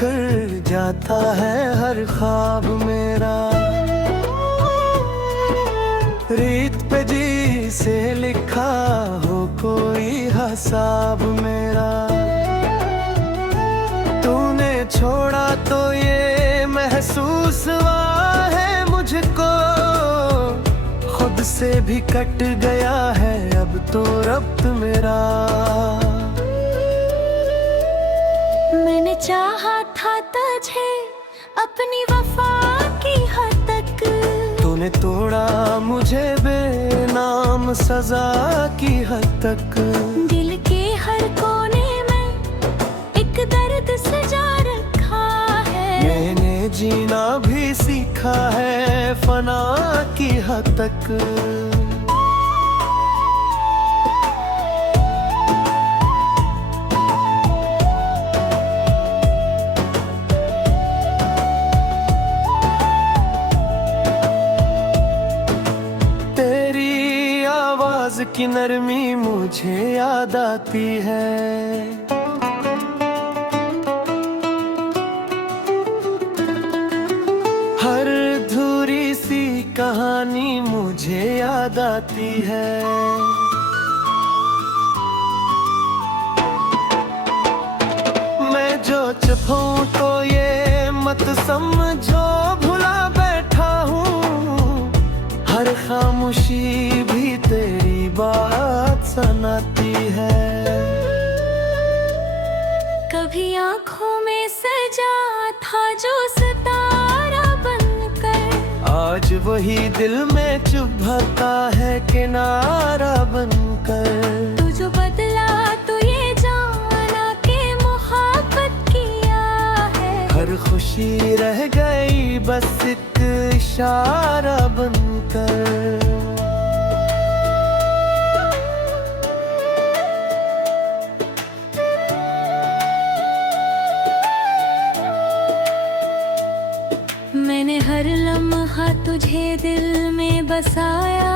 बिखर जाता है हर ख्वाब मेरा। रीत पे जी से लिखा हो कोई हिसाब मेरा। तूने छोड़ा तो ये महसूस हुआ है मुझको, खुद से भी कट गया है अब तो रब्त मेरा। मैंने चाहा था तुझे अपनी वफा की हद तक, तूने तोड़ा मुझे बेनाम सजा की हद तक। दिल के हर कोने में एक दर्द सजा रखा है। मैंने जीना भी सीखा है फना की हद तक। की नरमी मुझे याद आती है। हर अधूरी सी कहानी मुझे याद आती है। मैं जो चुप हूँ तो ये मत समझो भुला बैठा हूँ। हर खामोशी भी तेरी बात सुनाती है। कभी आँखों में सजा था जो सितारा बनकर, आज वही दिल में चुभता है किनारा बनकर। तू जो बदला तो ये जाना कि मोहब्बत किया है। हर खुशी रह गई बस एक इशारा बनकर। मैंने हर लम्हा तुझे दिल में बसाया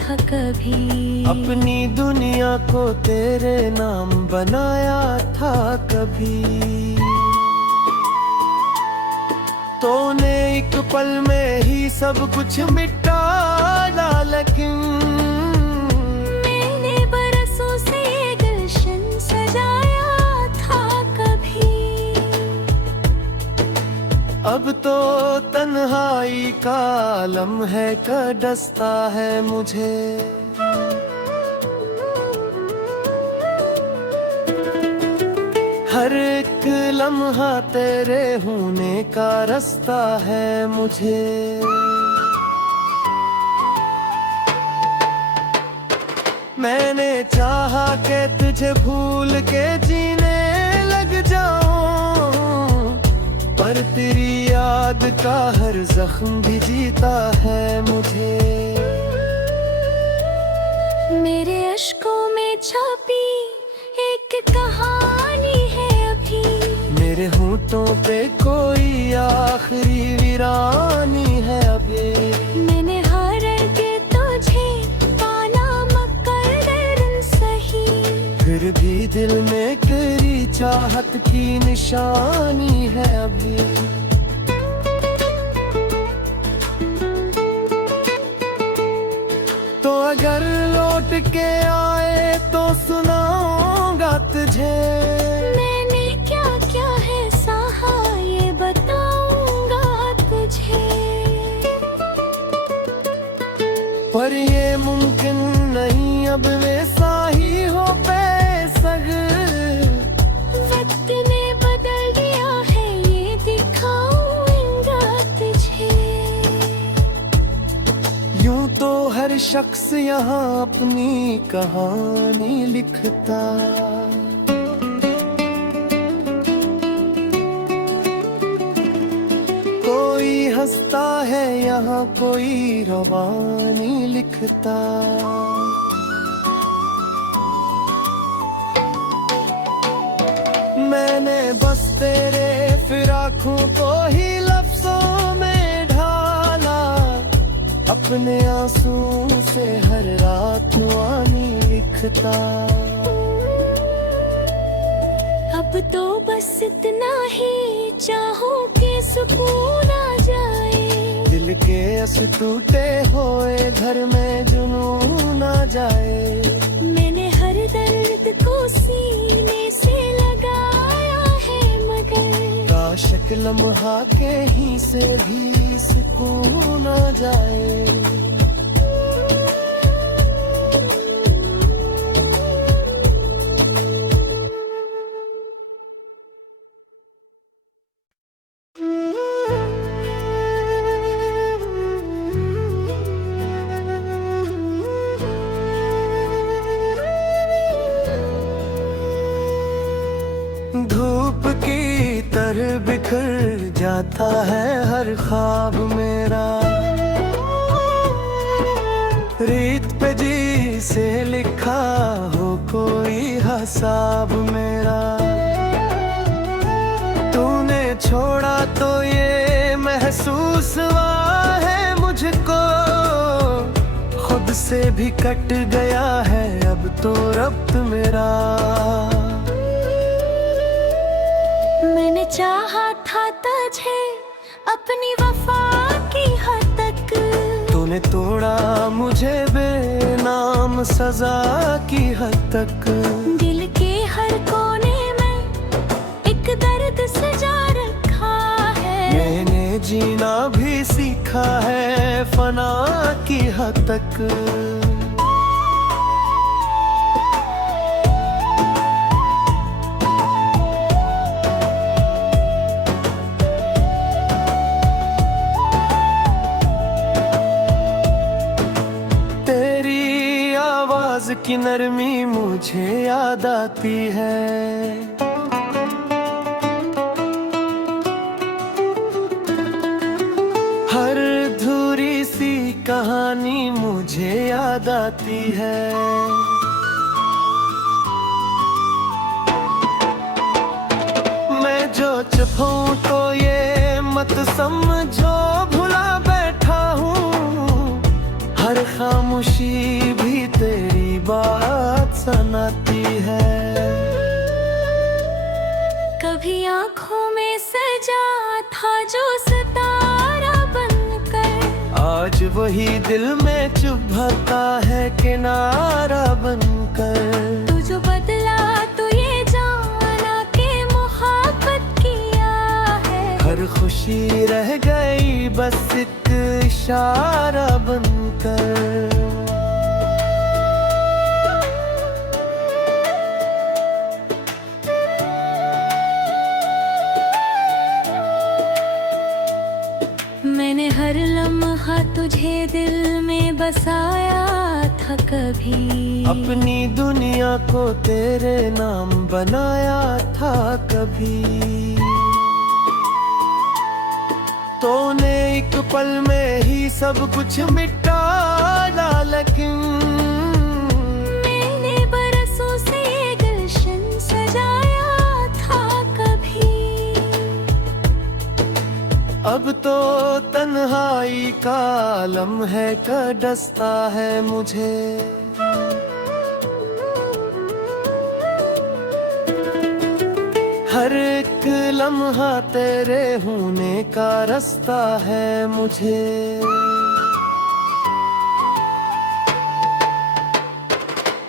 था कभी, अपनी दुनिया को तेरे नाम बनाया था कभी। तूने एक पल में ही सब कुछ मिटा डाला, लेकिन मैंने बरसों से गुलशन सजाया था कभी। अब तो तन्हाई का आलम है का डसता है मुझे। हर एक लम्हा तेरे होने का रास्ता है मुझे। मैंने चाहा कि तुझे भूल के जीने लग जाऊं, पर तेरी याद का हर जख्म भी जीता है मुझे। मेरे अश्कों में छपी एक कहानी है अभी, मेरे होठों पे कोई आखिरी वीरानी है अभी। मैंने हार के तुझे पाना मुकद्दर सही, फिर भी दिल में तेरी चाहत की निशानी है अभी। तो अगर लौट के आए तो सुनाऊंगा तुझे, मैंने क्या क्या है सहा ये बताऊंगा तुझे। पर ये मुमकिन नहीं अब वैसा ही हो बेसग। वक्त ने बदल दिया है ये दिखाऊंगा तुझे। यूं तो हर शख्स यहाँ अपनी कहानी लिखता, कोई हंसता है यहाँ कोई रवानी लिखता। मैंने बस तेरे फिराकों को ही लफ्जों में ढाला, अपने आंसू से हर रात वानी लिखता। अब तो बस इतना ही चाहूं कि सुकून आ जाए। दिल के अस टूटे होए घर में जुनून आ जाए। मैंने हर दर्द को सीने से लगाया है मगर काशक लम्हा के ही से भी सुकून आ जाए। धूप की तरह बिखर जाता है हर ख्वाब मेरा। रीत पे जी से लिखा हो कोई हिसाब मेरा। तूने छोड़ा तो ये महसूस हुआ है मुझको, खुद से भी कट गया है अब तो रब्त मेरा। मैंने चाहा था तुझे अपनी वफा की हद तक, तूने तोड़ा मुझे बेनाम सजा की हद तक। दिल के हर कोने में एक दर्द सजा रखा है। मैंने जीना भी सीखा है फना की हद तक। की नरमी मुझे याद आती है। हर अधूरी सी कहानी मुझे याद आती है। मैं जो चुप हूँ तो ये मत समझो भुला बैठा हूँ। हर खामोशी भी तेरी बात सुनाती है। कभी आँखों में सजा था जो सितारा बनकर, आज वही दिल में चुभता है किनारा बनकर। तू जो बदला तो ये जाना के मोहब्बत किया है। हर खुशी रह गई बस एक इशारा बनकर। मैंने हर लम्हा तुझे दिल में बसाया था कभी, अपनी दुनिया को तेरे नाम बनाया था कभी। तूने एक पल में ही सब कुछ मिटा डाला, लेकिन मैंने बरसों से गुलशन सजाया था कभी। अब तो तन्हाई का आलम है का डसता है मुझे। हर एक लम्हा तेरे होने का रास्ता है मुझे।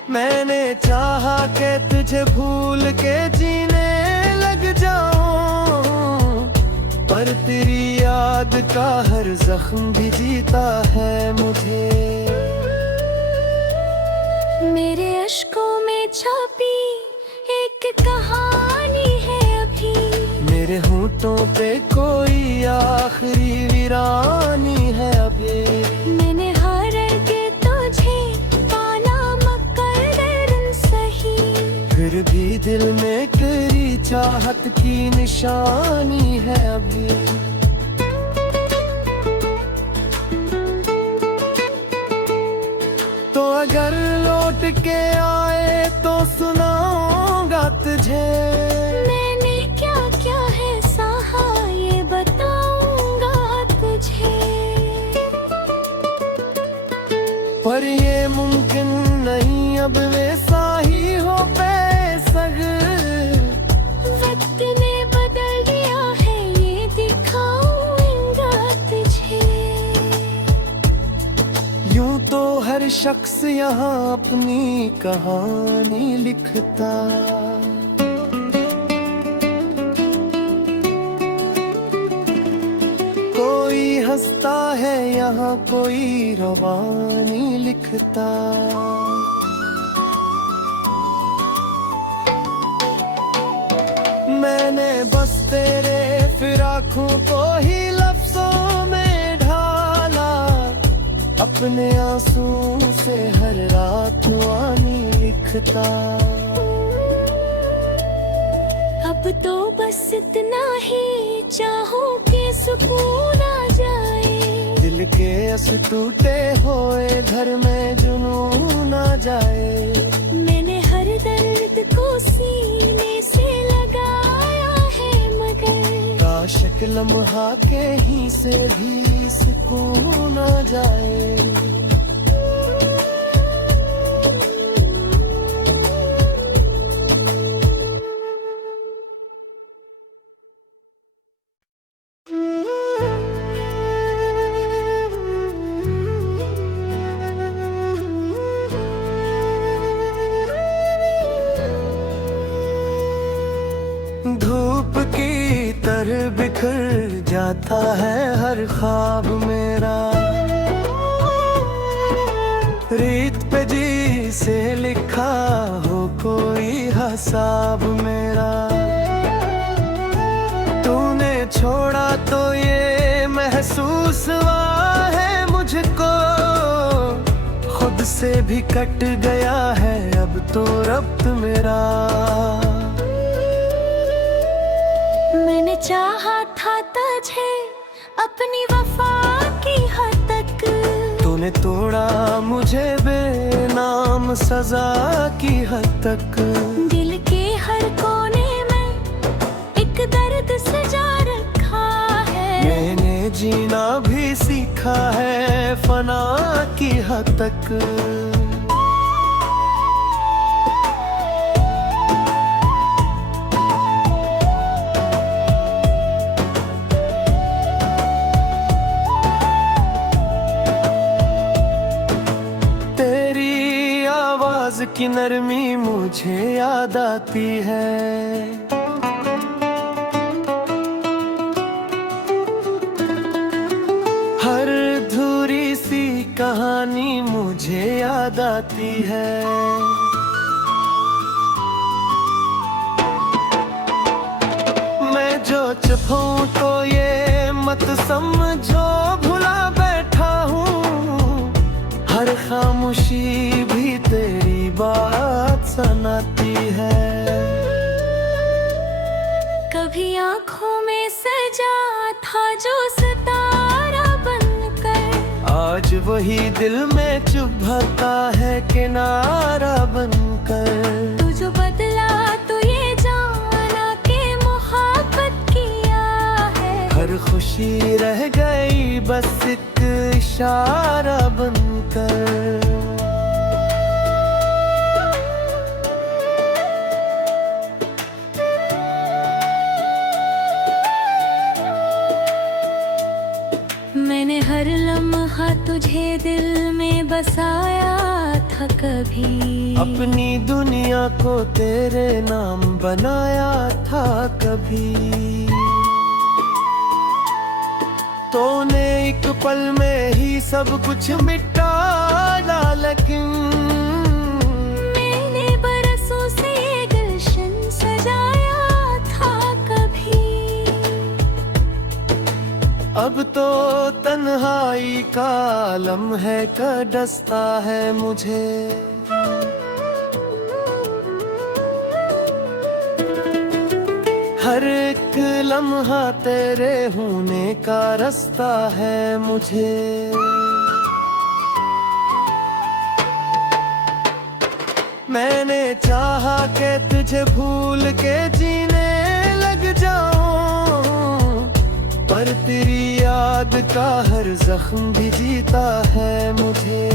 मैंने चाहा कि तुझे भूल के जीने लग जाऊं, पर तेरी याद का हर जख्म भी जीता है मुझे। मेरे अश्कों में छपी एक कहानी है अभी, मेरे होठों पे कोई आखिरी वीरानी है अभी। मैंने हार के तुझे पाना मकर सही, फिर भी दिल में तेरी चाहत की निशानी है अभी। तो अगर लौट के आए तो सुनाऊंगा तुझे, मैंने क्या क्या है सहा ये बताऊंगा तुझे। पर ये मुमकिन नहीं अब वैसा ही हो बेसग। वक्त ने बदल दिया है शख्स यहाँ अपनी कहानी लिखता। कोई हंसता है यहाँ, कोई रवानी लिखता। मैंने बस तेरे फिराकों को ही लफ्जों में ढाला, अपने आंसू से हर रात वानी लिखता। अब तो बस इतना ही चाहूं कि सुकून आ जाए, दिल के अस टूटे हुए घर में जुनून आ जाए। मैंने हर दर्द को सीने से लगाया है, मगर काश एक लम्हा के ही से भी सुकून आ जाए। धूप की तरह बिखर जाता है हर ख्वाब मेरा, रीत पे जी से लिखा हो कोई हिसाब मेरा। तूने छोड़ा तो ये महसूस हुआ है मुझको, खुद से भी कट गया है अब तो रब्त मेरा। मैंने चाहा था तुझे अपनी वफा की हद तक, तूने तोड़ा मुझे बेनाम सजा की हद तक। दिल के हर कोने में एक दर्द सजा रखा है, मैंने जीना भी सीखा है फना की हद तक। की नरमी मुझे याद आती है, हर अधूरी सी कहानी मुझे याद आती है। मैं जो चुप हूँ तो ये मत समझो भुला बैठा हूँ, हर खामोशी भी तेरी बात सुनाती है। कभी आँखों में सजा था जो सितारा बनकर, आज वही दिल में चुभता है किनारा बनकर। तू जो बदला तो ये जाना कि मोहब्बत किया है, हर खुशी रह गई बस एक इशारा बनकर। मैंने हर लम्हा तुझे दिल में बसाया था कभी, अपनी दुनिया को तेरे नाम बनाया था कभी। तूने एक पल में ही सब कुछ मिटा डाला, लेकिन मैंने बरसों से गुलशन सजाया था कभी। अब तो तन्हाई का आलम है का डसता है मुझे। हर एक लम्हा तेरे होने का रास्ता है मुझे। मैंने चाहा कि तुझे भूल के जीने लग जाऊं, पर तेरी याद का हर जख्म भी जीता है मुझे।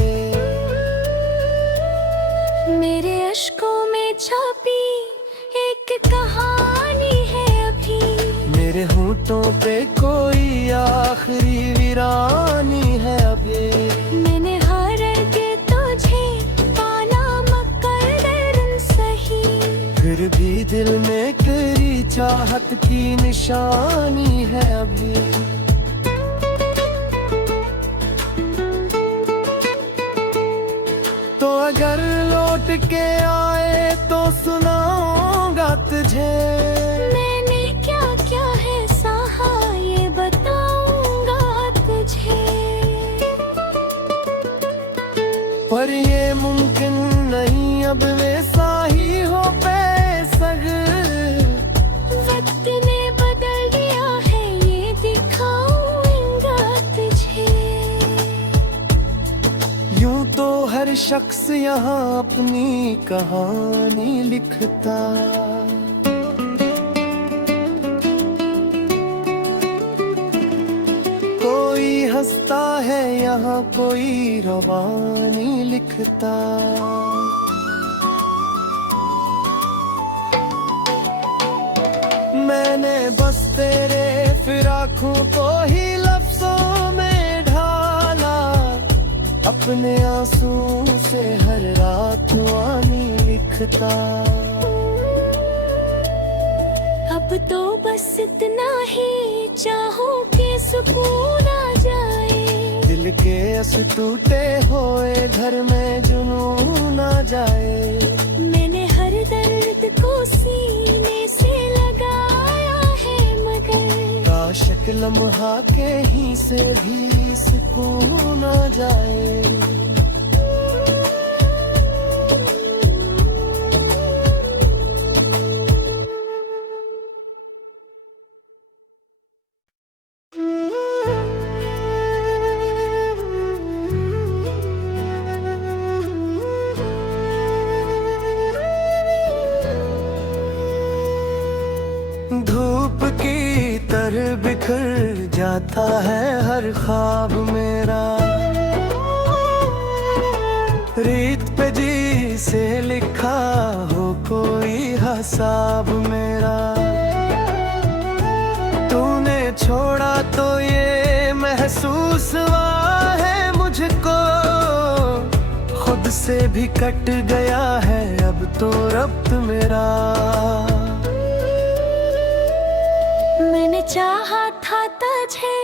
मेरे अश्कों में छपी एक कहानी है अभी, मेरे होठों पे कोई आखिरी वीरानी है अभी। मैंने हार के तुझे दिल में तेरी चाहत की निशानी है अभी। तो अगर लौट के आए तो सुनाऊंगा तुझे, मैंने क्या क्या है सहा ये बताऊंगा तुझे। पर ये मुमकिन नहीं अब वैसा ही हो बेसग। वक्त ने बदल दिया है ये दिखाऊंगा तुझे। यूं तो हर शख्स यहाँ अपनी कहानी लिखता, कोई हंसता है यहाँ कोई रवानी लिखता। मैंने बस तेरे फिराकों को ही लफ्जों में ढाला, अपने आंसू से हर रात वानी लिखता। अब तो बस इतना ही चाहूं कि सुकून आ जाए। दिल के अस टूटे हुए घर में जुनून आ जाए। मैंने हर दर्द को सीने से लगाया है मगर काशक लम्हा के ही से भी सुकून आ जाए। धूप की तरह बिखर जाता है हर ख्वाब मेरा, रीत पे जी से लिखा हो कोई हिसाब मेरा। तूने छोड़ा तो ये महसूस हुआ है मुझको, खुद से भी कट गया है अब तो रब्त मेरा। मैंने चाहा था तुझे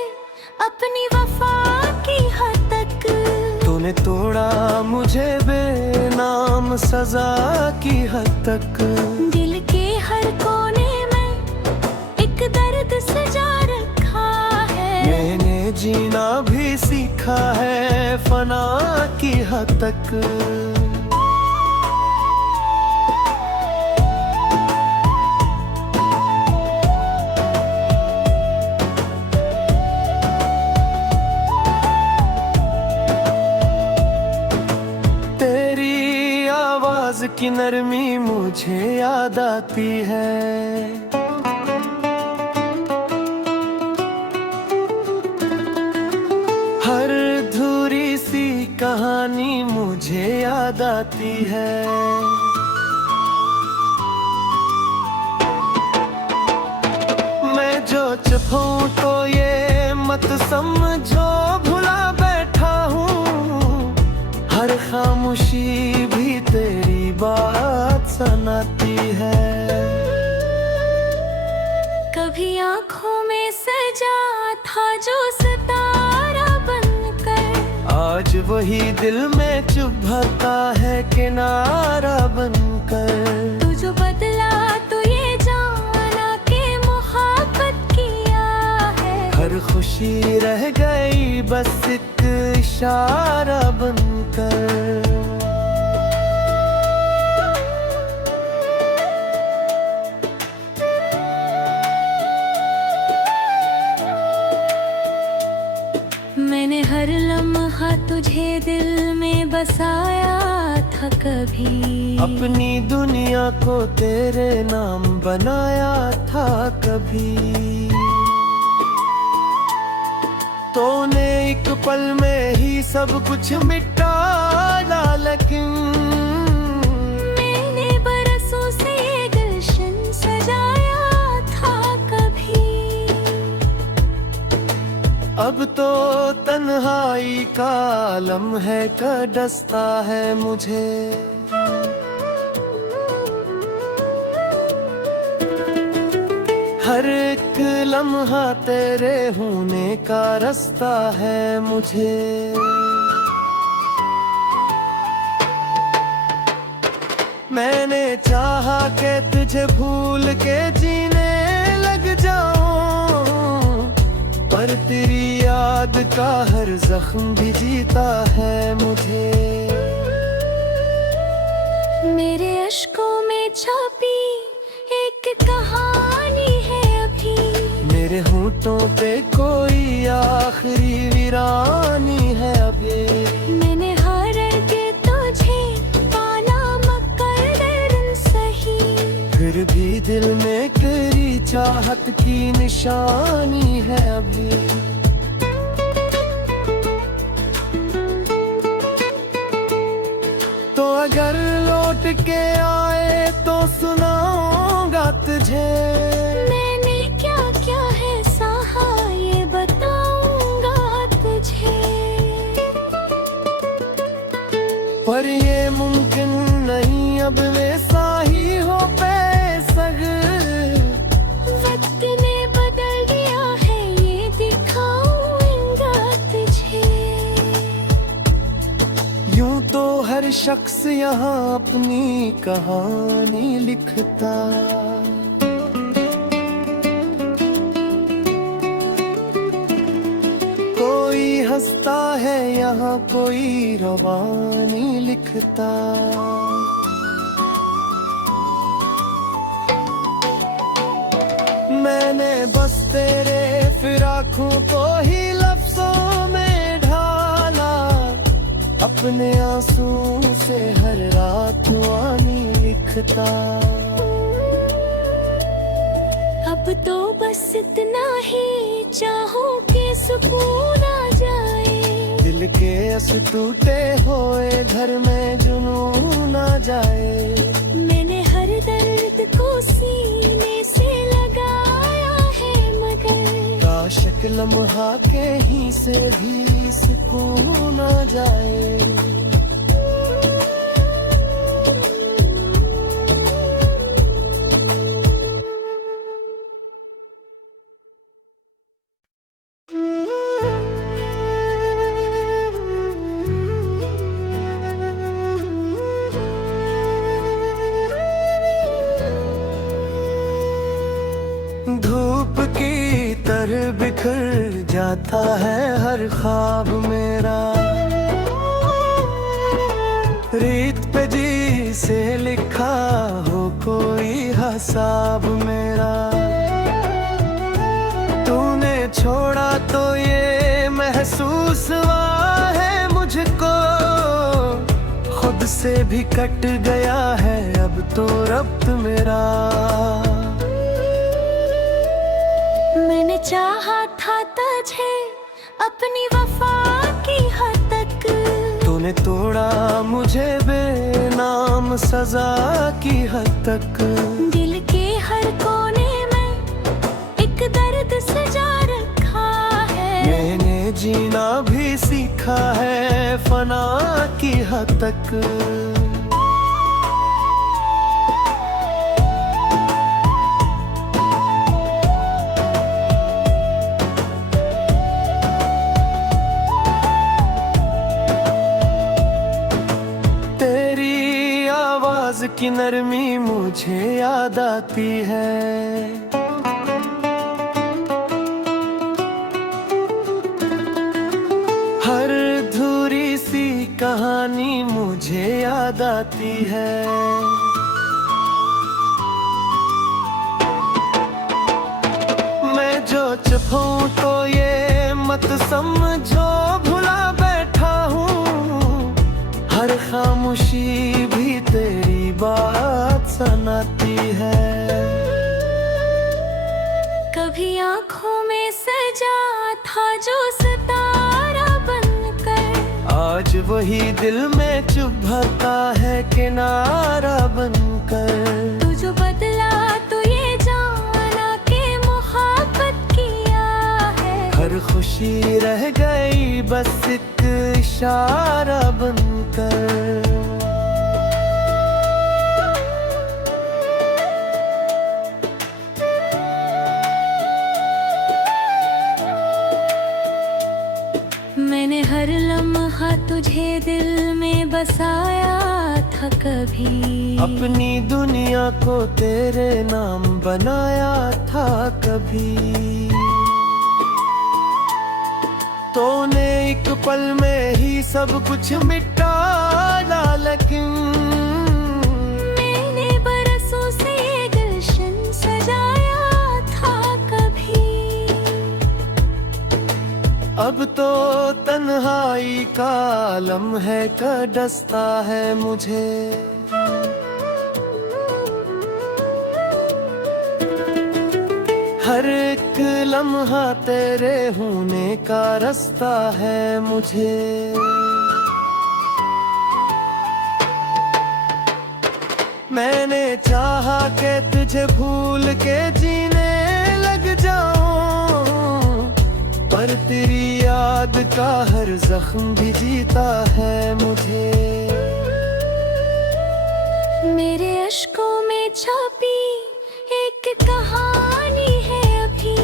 अपनी वफा की हद तक, तूने तोड़ा मुझे बेनाम सजा की हद तक। दिल के हर कोने में एक दर्द सजा रखा है। मैंने जीना भी सीखा है फना की हद तक। की नरमी मुझे याद आती है, हर धूरी सी कहानी मुझे याद आती है। मैं जो चुप हूँ तो ये मत समझो भुला बैठा हूँ, हर खामोशी भी तेरी बात सुनाती है। कभी आँखों में सजा था जो सितारा बनकर, आज वही दिल में चुभता है किनारा बनकर। तू जो बदला तो ये जाना कि मोहब्बत किया है, हर खुशी रह गई बस एक इशारा बनकर। मैंने हर लम्हा तुझे दिल में बसाया था कभी, अपनी दुनिया को तेरे नाम बनाया था कभी। तूने एक पल में ही सब कुछ मिटा डाला, लेकिन मैंने बरसों से गुलशन सजाया था कभी। अब तो तन्हाई का आलम है का डसता है मुझे। लम्हा तेरे होने का रास्ता है मुझे। मैंने चाहा कि तुझे भूल के जीने लग जाऊं, पर तेरी याद का हर जख्म भी जीता है मुझे। मेरे अश्कों में छपी एक कहानी है अभी, मेरे होठों पे कोई आखिरी वीरानी है अभी। मैंने हार के तुझे पाना मुकद्दर सही, फिर भी दिल में तेरी चाहत की निशानी है अभी। तो अगर लौट के आए तो सुनाऊंगा तुझे, मैंने क्या क्या है सहा ये बताऊंगा तुझे। पर ये मुमकिन नहीं अब वैसा ही हो बेसग। वक्त ने बदल दिया है ये दिखाऊंगा तुझे। यूं तो हर शख्स यहाँ अपनी कहानी लिखता, कोई हंसता है यहाँ कोई रवानी लिखता। मैंने बस तेरे फिराकों को ही लफ्जों में ढाला, अपने आंसू से हर रात वानी लिखता। अब तो बस इतना ही चाहूं कि सुकून आ जाए, दिल के अस टूटे हुए घर में जुनून आ जाए। मैंने हर दर्द को सीने से लगाया है मगर काशक लम्हा के ही से भी सुकून आ जाए। धूप की तरह बिखर जाता है हर ख्वाब मेरा, रीत पे जी से लिखा हो कोई हिसाब मेरा। तूने छोड़ा तो ये महसूस हुआ है मुझको, खुद से भी कट गया है अब तो रब्त मेरा। मैंने चाहा था तुझे अपनी वफा की हद तक, तूने तोड़ा मुझे बेनाम सजा की हद तक। दिल के हर कोने में एक दर्द सजा रखा है, मैंने जीना भी सीखा है फना की हद तक। की नरमी मुझे याद आती है, हर धूरी सी कहानी मुझे याद आती है। मैं जो चुप हूँ तो ये मत समझो भुला बैठा हूँ, हर खामोशी भी तेरी बात सुनाती है। कभी आँखों में सजा था जो सितारा बनकर, आज वही दिल में चुभता है किनारा बनकर। तू जो बदला तो ये जाना कि मोहब्बत किया है, हर खुशी रह गई बस एक इशारा बनकर। हर लम्हा तुझे दिल में बसाया था कभी, अपनी दुनिया को तेरे नाम बनाया था कभी। तूने एक पल में ही सब कुछ मिटा डाला, लेकिन मैंने बरसों से गुलशन सजाया था कभी। अब तो तन्हाई का लम्हे का डसता है मुझे। हर एक लम्हा तेरे होने का रास्ता है मुझे। मैंने चाहा कि तुझे भूल के जीने लग जाऊं, पर तेरी याद का हर जख्म भी जीता है मुझे। मेरे अश्कों में छपी एक कहानी है अभी,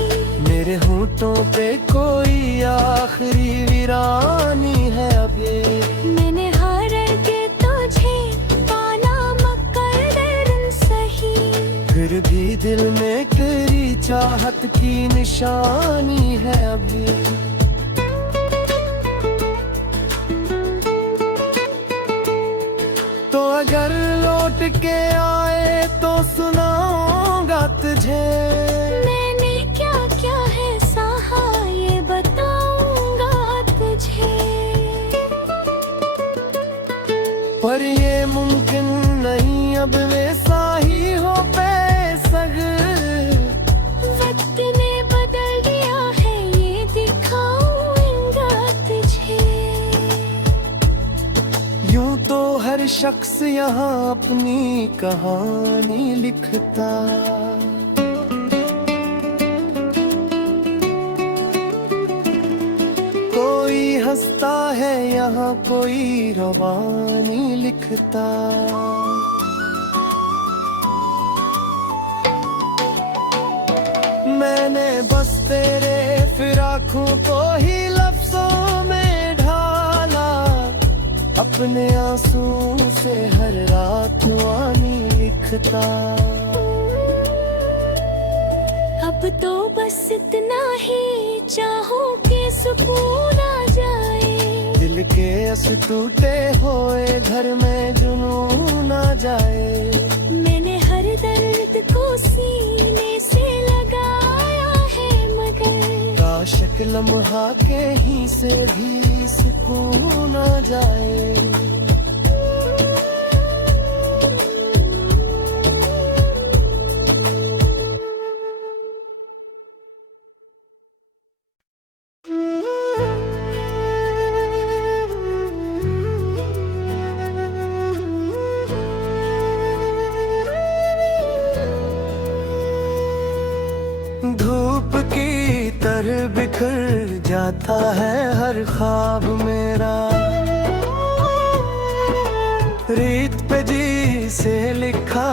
मेरे होठों पे कोई आखिरी वीरानी है अभी। मैंने हार के तुझे पाना मुकद्दर सही, फिर भी दिल में तेरी चाहत की निशानी है अभी। तो अगर लौट के आए तो सुनाऊंगा तुझे, मैंने क्या क्या है सहा ये बताऊंगा तुझे। पर ये मुमकिन नहीं अब वैसा ही हो बेसग। वक्त ने बदल दिया है ये दिखाऊंगा तुझे। यूं तो हर शख्स यहाँ अपनी कहानी लिखता, कोई हंसता है यहाँ कोई रवानी लिखता। मैंने बस तेरे फिराकों को ही लफ्जों में ढाला, अपने आंसू से हर रात वानी लिखता। अब तो बस इतना ही चाहूं कि सुकून आ जाए, दिल के अस टूटे हुए घर में जुनून आ जाए। मैंने हर दर्द को सीने से लगाया है मगर काश एक लम्हा के ही से भी सुकून आ जाए। धूप की तरह बिखर जाता है हर ख्वाब मेरा, रीत पे जी से लिखा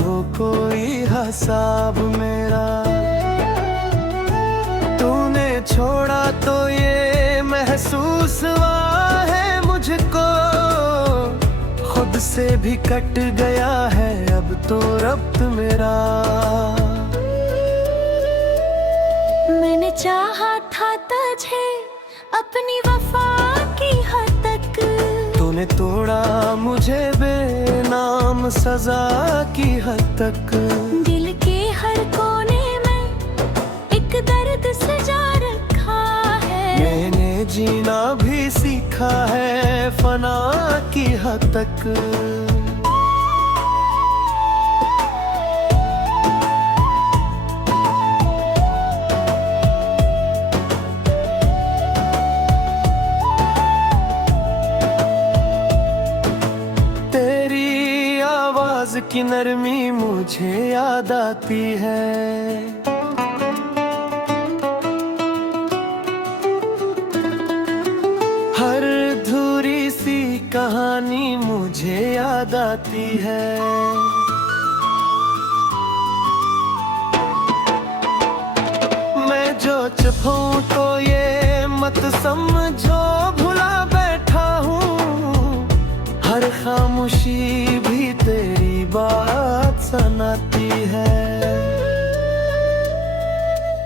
हो कोई हिसाब मेरा। तूने छोड़ा तो ये महसूस हुआ है मुझको, खुद से भी कट गया है अब तो रब्त मेरा। मैंने चाहा था तुझे अपनी वफा की हद तक, तूने तोड़ा मुझे बेनाम सजा की हद तक। दिल के हर कोने में एक दर्द सजा रखा है, मैंने जीना भी सीखा है फना की हद तक। की नरमी मुझे याद आती है, हर धूरी सी कहानी मुझे याद आती है। मैं जो चुप हूँ तो ये मत समझो भुला खामोशी भी तेरी बात सुनाती है।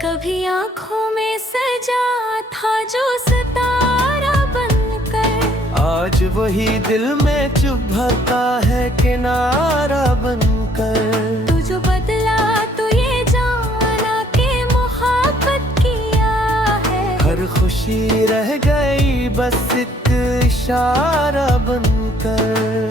कभी आंखों में सजा था जो सितारा बनकर, आज वही दिल में चुभता है किनारा बनकर। तू जो बदला तो ये जाना कि मोहब्बत किया है। हर खुशी रह गई बस एक इशारा बनकर।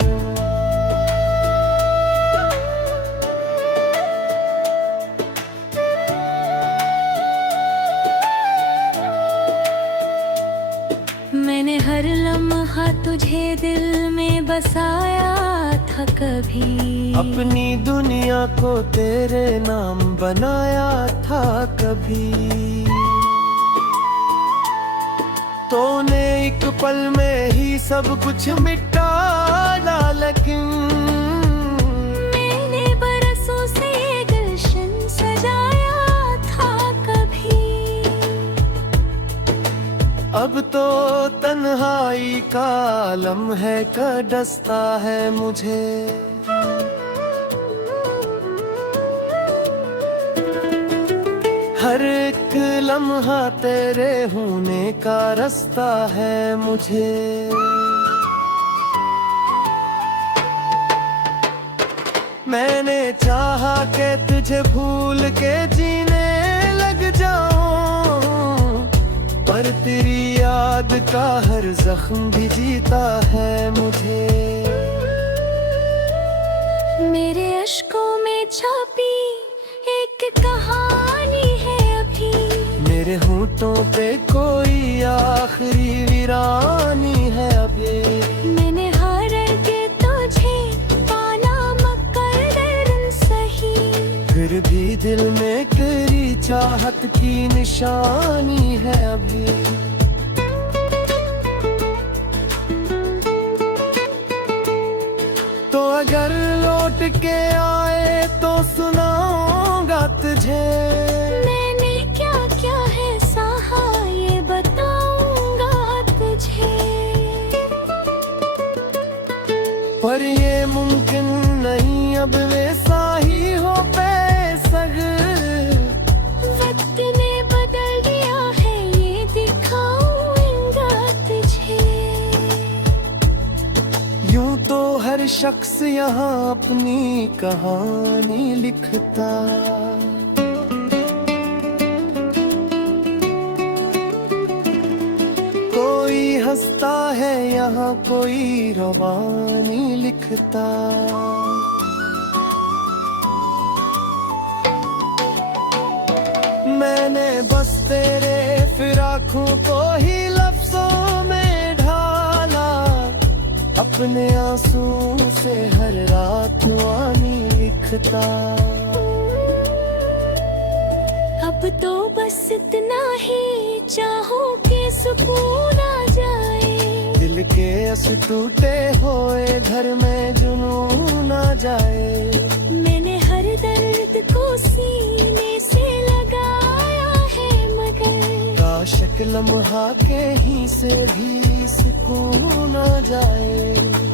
मैंने हर लम्हा तुझे दिल में बसाया था कभी, अपनी दुनिया को तेरे नाम बनाया था कभी। तूने एक पल में ही सब कुछ मिटा डाला, लेकिन मैंने बरसों से गुलशन सजाया था कभी। अब तो तन्हाई का आलम है का डसता है मुझे। हर एक लम्हा तेरे होने का रास्ता है मुझे। मैंने चाहा कि तुझे भूल के जीने लग जाऊं, पर तेरी याद का हर जख्म भी जीता है मुझे। मेरे अश्कों में छपी एक कहानी है अभी, मेरे होठों पे कोई आखिरी वीरानी है अभी। मैंने हार के तुझे पाना मकर सही, फिर भी दिल में तेरी चाहत की निशानी है अभी। तो अगर लौट के आए तो सुनाऊंगा तुझे, मैंने क्या क्या है सहा ये बताऊंगा तुझे। पर ये मुमकिन नहीं अब वैसा ही हो बेसग। वक्त ने बदल दिया है ये दिखाऊंगा तुझे। यूं तो हर शख्स यहाँ अपनी कहानी लिखता, कोई हंसता है यहाँ कोई रवानी लिखता। मैंने बस तेरे फिराकों को ही लफ्जों में ढाला, अपने आंसू से हर रात वानी लिखता। अब तो बस इतना ही चाहूं कि सुकून आ जाए, दिल के अस टूटे हुए घर में जुनून आ जाए। मैंने हर दर्द को सीने से लगाया है मगर काश एक लम्हा के ही से भी सुकून आ जाए।